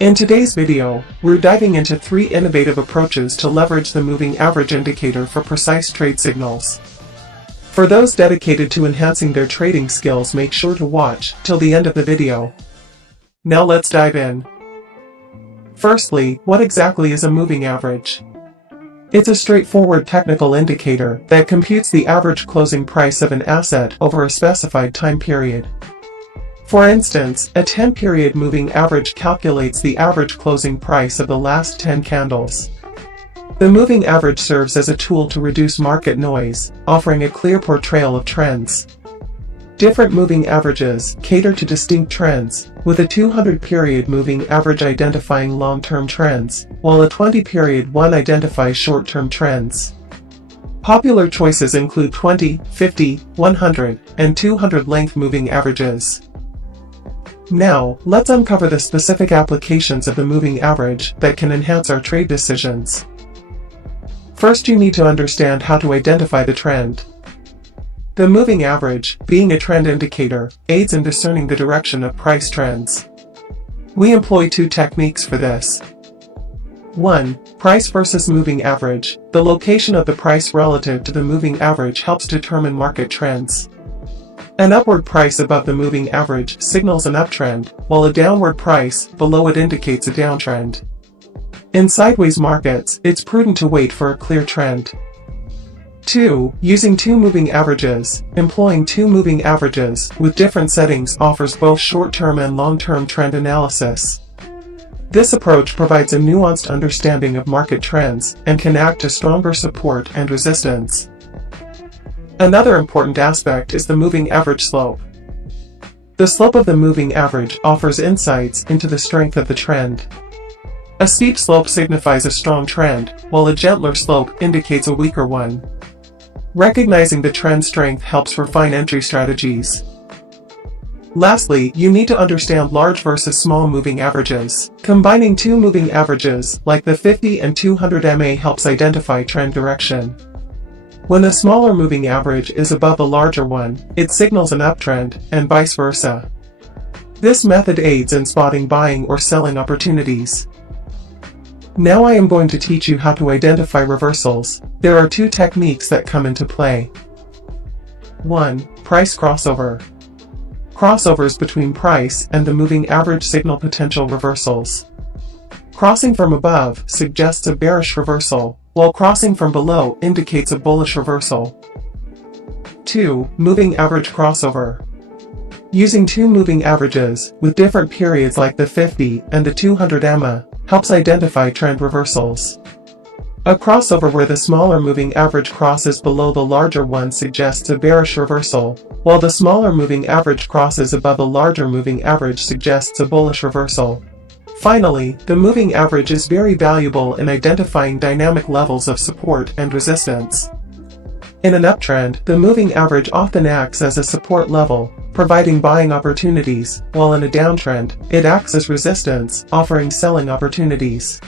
In today's video, we're diving into 3 innovative approaches to leverage the moving average indicator for precise trade signals. For those dedicated to enhancing their trading skills, make sure to watch till the end of the video. Now let's dive in. Firstly, what exactly is a moving average? It's a straightforward technical indicator that computes the average closing price of an asset over a specified time period. For instance, a 10-period moving average calculates the average closing price of the last 10 candles. The moving average serves as a tool to reduce market noise, offering a clear portrayal of trends. Different moving averages cater to distinct trends, with a 200-period moving average identifying long-term trends, while a 20-period one identifies short-term trends. Popular choices include 20, 50, 100, and 200 length moving averages. Now, let's uncover the specific applications of the moving average that can enhance our trade decisions. First, you need to understand how to identify the trend. The moving average, being a trend indicator, aids in discerning the direction of price trends. We employ 2 techniques for this. 1. Price versus moving average. The location of the price relative to the moving average helps determine market trends. An upward price above the moving average signals an uptrend, while a downward price below it indicates a downtrend. In sideways markets, it's prudent to wait for a clear trend. 2. Using 2 moving averages. Employing 2 moving averages with different settings offers both short-term and long-term trend analysis. This approach provides a nuanced understanding of market trends and can act as stronger support and resistance. Another important aspect is the moving average slope. The slope of the moving average offers insights into the strength of the trend. A steep slope signifies a strong trend, while a gentler slope indicates a weaker one. Recognizing the trend strength helps refine entry strategies. Lastly, you need to understand large versus small moving averages. Combining 2 moving averages, like the 50 and 200 EMA, helps identify trend direction. When the smaller moving average is above a larger one, it signals an uptrend, and vice versa. This method aids in spotting buying or selling opportunities. Now I am going to teach you how to identify reversals. There are 2 techniques that come into play. 1. Price crossover. Crossovers between price and the moving average signal potential reversals. Crossing from above suggests a bearish reversal, while crossing from below indicates a bullish reversal. 2. Moving average crossover. Using 2 moving averages, with different periods like the 50 and the 200 EMA, helps identify trend reversals. A crossover where the smaller moving average crosses below the larger one suggests a bearish reversal, while the smaller moving average crosses above a larger moving average suggests a bullish reversal. Finally, the moving average is very valuable in identifying dynamic levels of support and resistance. In an uptrend, the moving average often acts as a support level, providing buying opportunities, while in a downtrend, it acts as resistance, offering selling opportunities.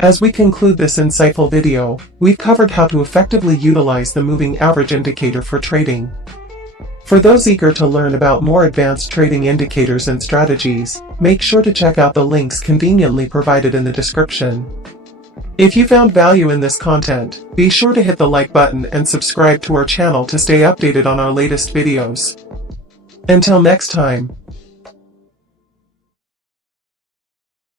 As we conclude this insightful video, we've covered how to effectively utilize the moving average indicator for trading. For those eager to learn about more advanced trading indicators and strategies, make sure to check out the links conveniently provided in the description. If you found value in this content, be sure to hit the like button and subscribe to our channel to stay updated on our latest videos. Until next time,